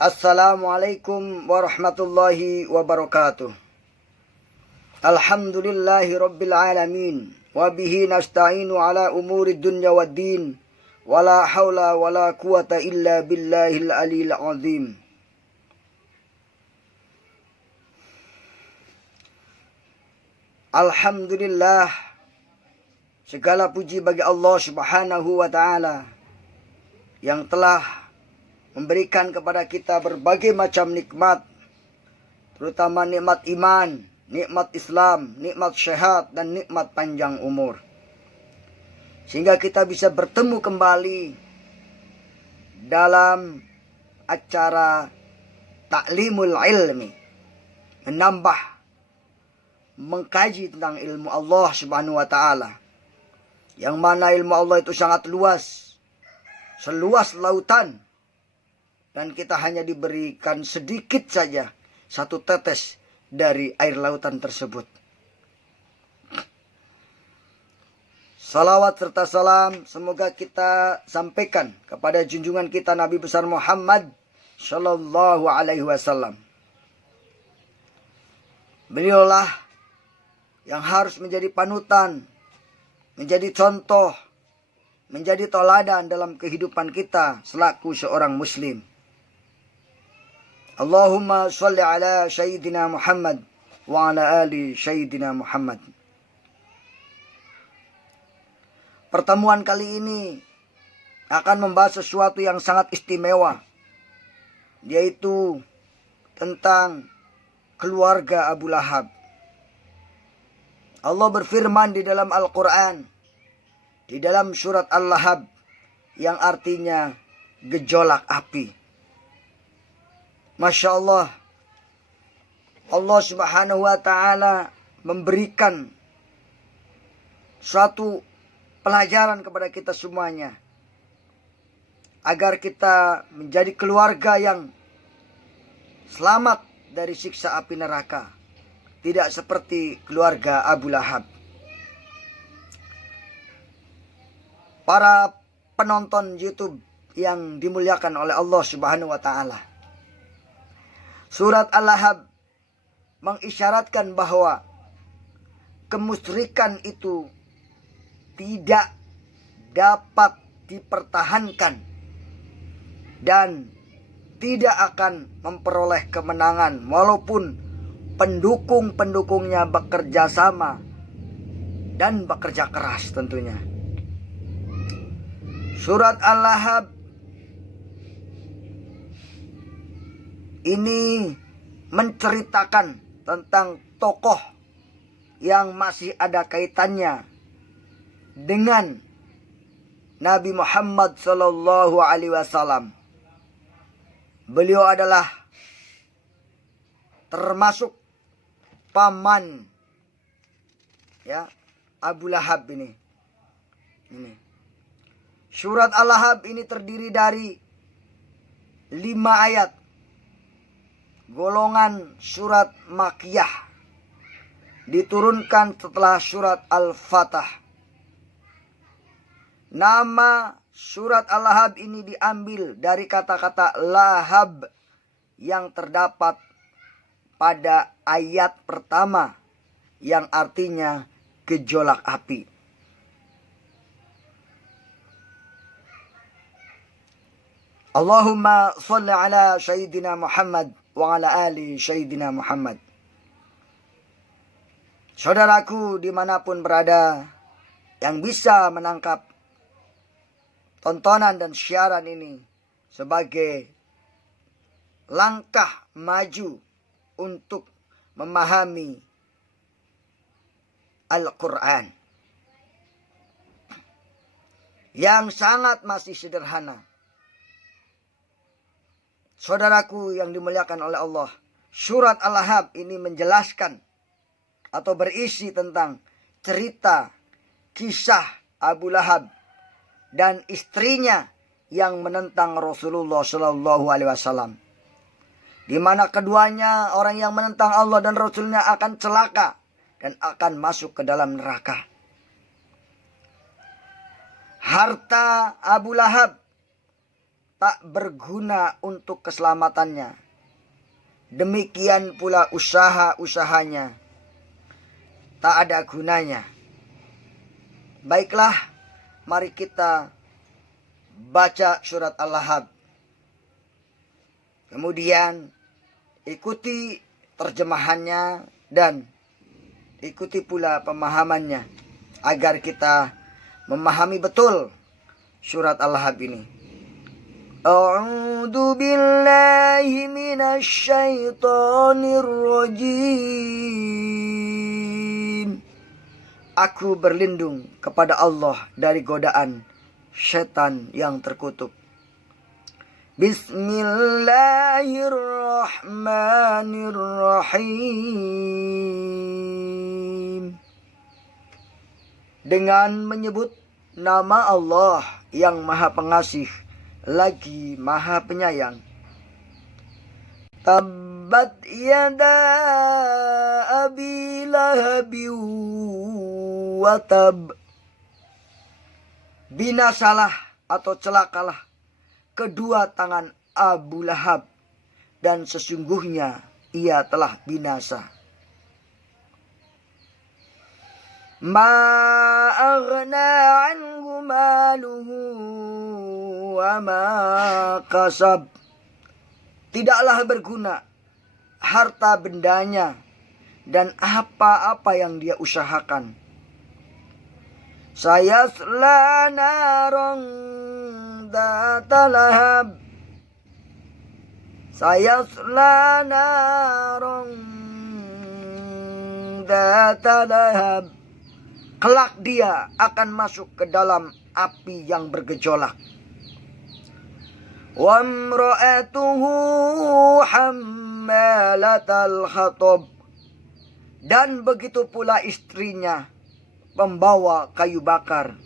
Assalamualaikum warahmatullahi wabarakatuh. Alhamdulillahi rabbil alamin. Wabihi nasta'inu ala umuri dunya waddin. Wala hawla wala quwata illa billahil aliyil azim. Alhamdulillah, segala puji bagi Allah subhanahu wa ta'ala yang telah memberikan kepada kita berbagai macam nikmat, terutama nikmat iman, nikmat Islam, nikmat sehat, dan nikmat panjang umur. Sehingga kita bisa bertemu kembali dalam acara Ta'limul Ilmi, mengkaji tentang ilmu Allah subhanahu wa ta'ala, yang mana ilmu Allah itu sangat luas, seluas lautan. Dan kita hanya diberikan sedikit saja, satu tetes dari air lautan tersebut. Salawat serta salam semoga kita sampaikan kepada junjungan kita Nabi besar Muhammad Sallallahu Alaihi Wasallam. Beliaulah yang harus menjadi panutan, menjadi contoh, menjadi toladan dalam kehidupan kita selaku seorang muslim. Allahumma sholli ala Sayyidina Muhammad wa ala ali Sayyidina Muhammad. Pertemuan kali ini akan membahas sesuatu yang sangat istimewa, yaitu tentang keluarga Abu Lahab. Allah berfirman di dalam Al-Quran, di dalam surat Al-Lahab, yang artinya gejolak api. Masya Allah, Allah subhanahu wa ta'ala memberikan suatu pelajaran kepada kita semuanya, agar kita menjadi keluarga yang selamat dari siksa api neraka, tidak seperti keluarga Abu Lahab. Para penonton YouTube yang dimuliakan oleh Allah subhanahu wa ta'ala, surat Al-Lahab mengisyaratkan bahwa kemusyrikan itu tidak dapat dipertahankan dan tidak akan memperoleh kemenangan walaupun pendukung-pendukungnya bekerja sama dan bekerja keras tentunya. Surat Al-Lahab ini menceritakan tentang tokoh yang masih ada kaitannya dengan Nabi Muhammad Sallallahu Alaihi Wasallam. Beliau adalah termasuk paman ya Abu Lahab ini. Surat Al-Lahab ini terdiri dari 5 ayat, golongan surat Makkiyah, diturunkan setelah surat Al-Fatah. Nama surat Al-Lahab ini diambil dari kata-kata lahab yang terdapat pada ayat pertama, yang artinya gejolak api. Allahumma sholli ala Sayyidina Muhammad wa ala ali Sayyidina Muhammad. Saudaraku dimanapun berada yang bisa menangkap tontonan dan siaran ini sebagai langkah maju untuk memahami Al-Quran yang sangat masih sederhana. Saudaraku yang dimuliakan oleh Allah, surat Al-Lahab ini menjelaskan atau berisi tentang cerita kisah Abu Lahab dan istrinya yang menentang Rasulullah Shallallahu Alaihi Wasallam, di mana keduanya orang yang menentang Allah dan Rasulnya akan celaka dan akan masuk ke dalam neraka. Harta Abu Lahab, tak berguna untuk keselamatannya. Demikian pula usaha-usahanya tak ada gunanya. Baiklah, mari kita baca surat Al-Lahab. Kemudian ikuti terjemahannya dan ikuti pula pemahamannya agar kita memahami betul surat Al-Lahab ini. A'udzu billahi minasy syaithanir rajim. Aku berlindung kepada Allah dari godaan setan yang terkutuk. Bismillahirrahmanirrahim. Dengan menyebut nama Allah yang Maha Pengasih lagi Maha Penyayang. Tabbat yada abi lahabi wa tab. Binasalah atau celakalah kedua tangan Abu Lahab, dan sesungguhnya ia telah binasa. Ma aghna anhu maluhu wa ma kasab. Tidaklah berguna harta bendanya dan apa-apa yang dia usahakan. Sayasla naran dzata lahab. Sayasla naran dzata lahab. Kelak dia akan masuk ke dalam api yang bergejolak. Wa imra'atuhu hammalatal hatab. Dan begitu pula istrinya, pembawa kayu bakar.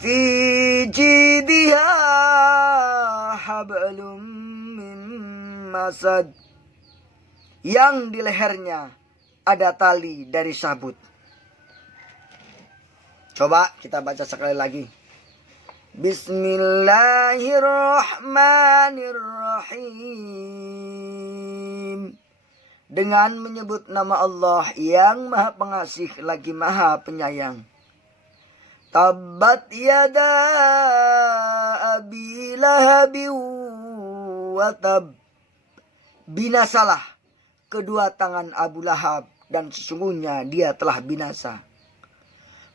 Fi jidha hablum min masad. Yang di lehernya ada tali dari sabut. Coba kita baca sekali lagi. Bismillahirrahmanirrahim. Dengan menyebut nama Allah yang Maha Pengasih lagi Maha Penyayang. Tabbat yada abi lahabi wa tab. Binasalah kedua tangan Abu Lahab, dan sesungguhnya dia telah binasa.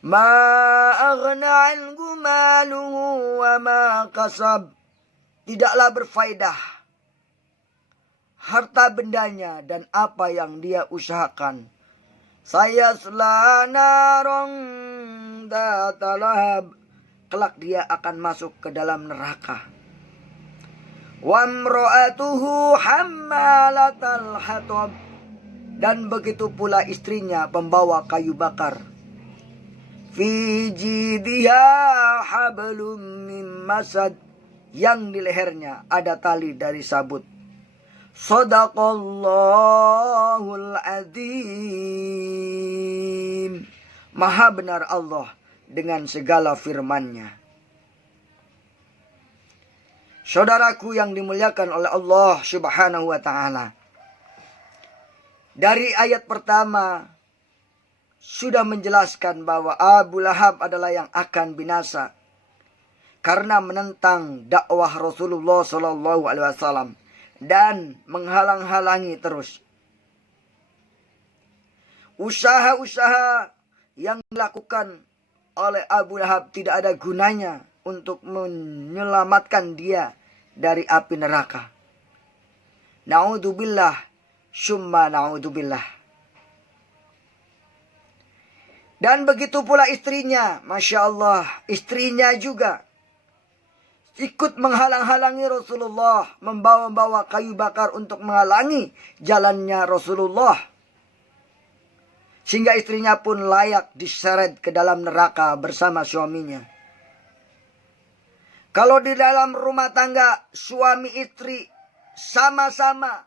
Ma aghna anhu maluhu wa ma kasab. Tidaklah berfaedah harta bendanya dan apa yang dia usahakan. Sayasla naran dzata lahab. Kelak dia akan masuk ke dalam neraka. Wa imra'atuhu hammalatal hatab. Dan begitu pula istrinya pembawa kayu bakar. Fi jidha hablum min masad. Yang di lehernya ada tali dari sabut. Shadaqallahul azim. Maha benar Allah dengan segala firman-Nya. Saudaraku yang dimuliakan oleh Allah Subhanahu wa ta'ala. Dari ayat pertama sudah menjelaskan bahwa Abu Lahab adalah yang akan binasa karena menentang dakwah Rasulullah SAW dan menghalang-halangi terus usaha-usaha yang dilakukan oleh Abu Lahab. Tidak ada gunanya untuk menyelamatkan dia dari api neraka. Na'udzubillah, summa na'udzubillah. Dan begitu pula istrinya, Masya Allah, istrinya juga ikut menghalang-halangi Rasulullah, membawa-bawa kayu bakar untuk menghalangi jalannya Rasulullah. Sehingga istrinya pun layak diseret ke dalam neraka bersama suaminya. Kalau di dalam rumah tangga suami istri sama-sama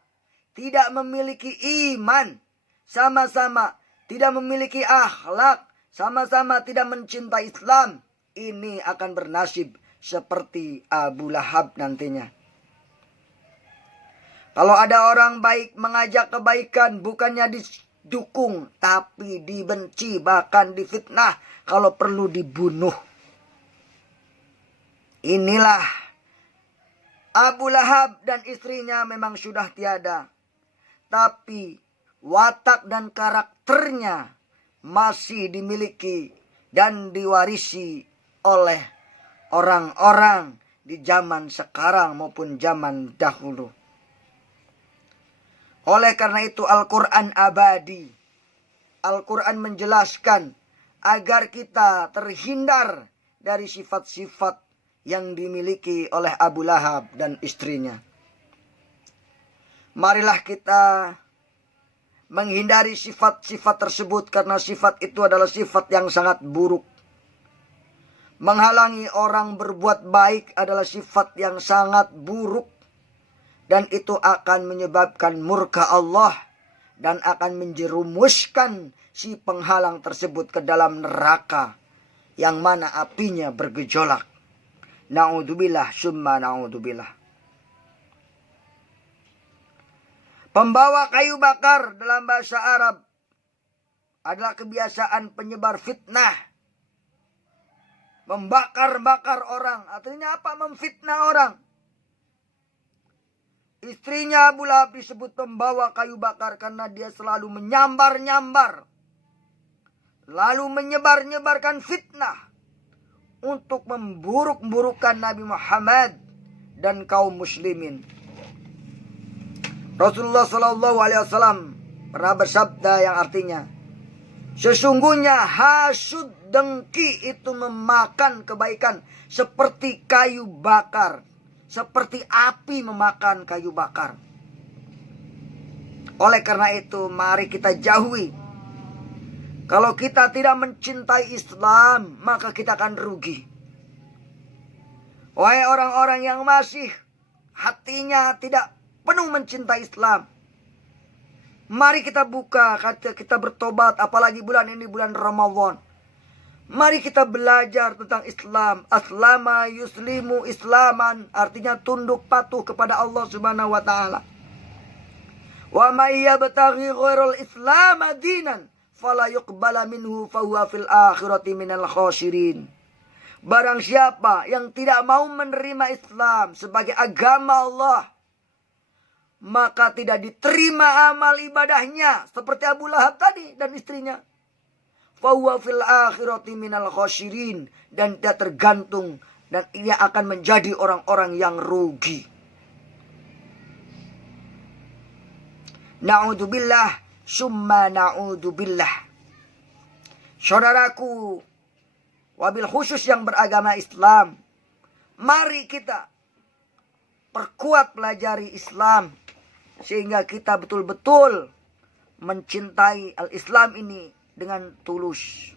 tidak memiliki iman, sama-sama tidak memiliki akhlak, sama-sama tidak mencintai Islam, ini akan bernasib seperti Abu Lahab nantinya. Kalau ada orang baik mengajak kebaikan, bukannya didukung, tapi dibenci, bahkan difitnah, kalau perlu dibunuh. Inilah Abu Lahab dan istrinya memang sudah tiada, tapi watak dan karakternya masih dimiliki dan diwarisi oleh orang-orang di zaman sekarang maupun zaman dahulu. Oleh karena itu Al-Quran abadi. Al-Quran menjelaskan agar kita terhindar dari sifat-sifat yang dimiliki oleh Abu Lahab dan istrinya. Marilah kita menghindari sifat-sifat tersebut, karena sifat itu adalah sifat yang sangat buruk. Menghalangi orang berbuat baik adalah sifat yang sangat buruk. Dan itu akan menyebabkan murka Allah dan akan menjerumuskan si penghalang tersebut ke dalam neraka yang mana apinya bergejolak. Na'udzubillah summa na'udzubillah. Pembawa kayu bakar dalam bahasa Arab adalah kebiasaan penyebar fitnah. Membakar-bakar orang. Artinya apa? Memfitnah orang. Istrinya Abu Lahab disebut pembawa kayu bakar karena dia selalu menyambar-nyambar. Lalu menyebar-nyebarkan fitnah untuk memburuk-burukkan Nabi Muhammad dan kaum muslimin. Rasulullah SAW pernah bersabda yang artinya, sesungguhnya hasud dengki itu memakan kebaikan seperti kayu bakar. Seperti api memakan kayu bakar. Oleh karena itu, mari kita jauhi. Kalau kita tidak mencintai Islam, maka kita akan rugi. Wahai orang-orang yang masih hatinya tidak penuh mencintai Islam, mari kita buka, kita bertobat, apalagi bulan ini bulan Ramadan. Mari kita belajar tentang Islam. Aslama yuslimu islaman, artinya tunduk patuh kepada Allah Subhanahu wa taala. Wa may yabtaghi ghairal islam dinan fala yuqbala minhu fa huwa fil akhirati minal khasirin. Barang siapa yang tidak mau menerima Islam sebagai agama Allah, maka tidak diterima amal ibadahnya seperti Abu Lahab tadi dan istrinya. Fahuwa fil akhirati minal khasirin, dan dia tergantung dan ia akan menjadi orang-orang yang rugi. Na'udzubillah summa na'udzubillah. Saudaraku, wabil khusus yang beragama Islam, mari kita perkuat pelajari Islam sehingga kita betul-betul mencintai al-Islam ini dengan tulus.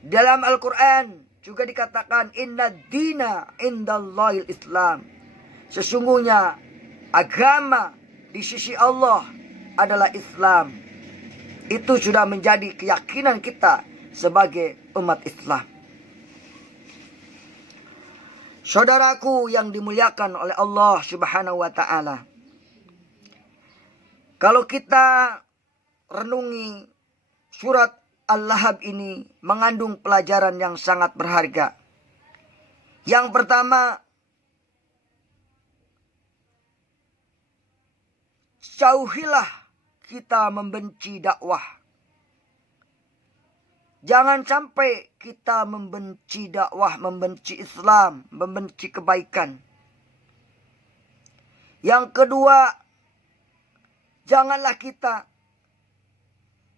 Dalam Al-Quran juga dikatakan inna dina indallahil Islam. Sesungguhnya agama di sisi Allah adalah Islam. Itu sudah menjadi keyakinan kita sebagai umat Islam. Saudaraku yang dimuliakan oleh Allah Subhanahu wa taala. Kalau kita renungi surat Al-Lahab ini mengandung pelajaran yang sangat berharga. Yang pertama, jauhilah kita membenci dakwah. Jangan sampai kita membenci dakwah, membenci Islam, membenci kebaikan. Yang kedua, janganlah kita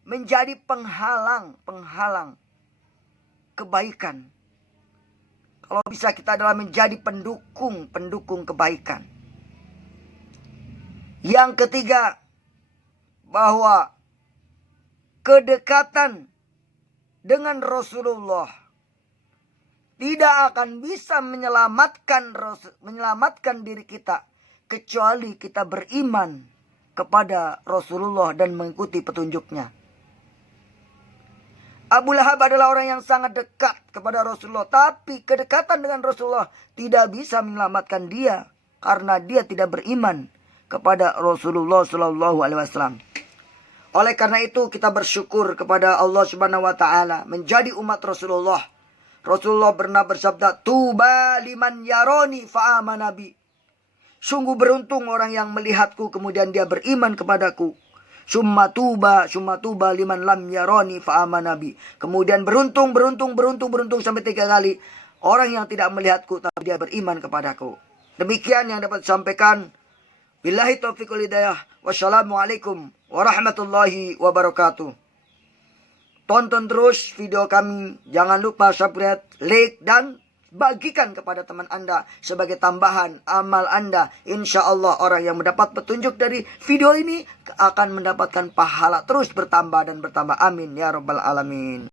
menjadi penghalang kebaikan. Kalau bisa kita adalah menjadi pendukung kebaikan. Yang ketiga, bahwa kedekatan dengan Rasulullah tidak akan bisa menyelamatkan diri kita kecuali kita beriman kepada Rasulullah dan mengikuti petunjuknya. Abu Lahab adalah orang yang sangat dekat kepada Rasulullah. Tapi kedekatan dengan Rasulullah tidak bisa menyelamatkan dia. Karena dia tidak beriman kepada Rasulullah SAW. Oleh karena itu kita bersyukur kepada Allah Subhanahu wa taala menjadi umat Rasulullah. Rasulullah pernah bersabda, "Tuba liman yaroni fa'amana bi." Sungguh beruntung orang yang melihatku kemudian dia beriman kepadaku. Summa tuba liman lam yaroni fa'amana bi. Kemudian beruntung sampai 3 kali orang yang tidak melihatku tapi dia beriman kepadaku. Demikian yang dapat disampaikan. Billahi taufiq wal hidayah. Wassalamualaikum warahmatullahi wabarakatuh. Tonton terus video kami. Jangan lupa subscribe, like, dan bagikan kepada teman Anda sebagai tambahan amal Anda. Insya Allah orang yang mendapat petunjuk dari video ini akan mendapatkan pahala terus bertambah dan bertambah. Amin ya rabbal alamin.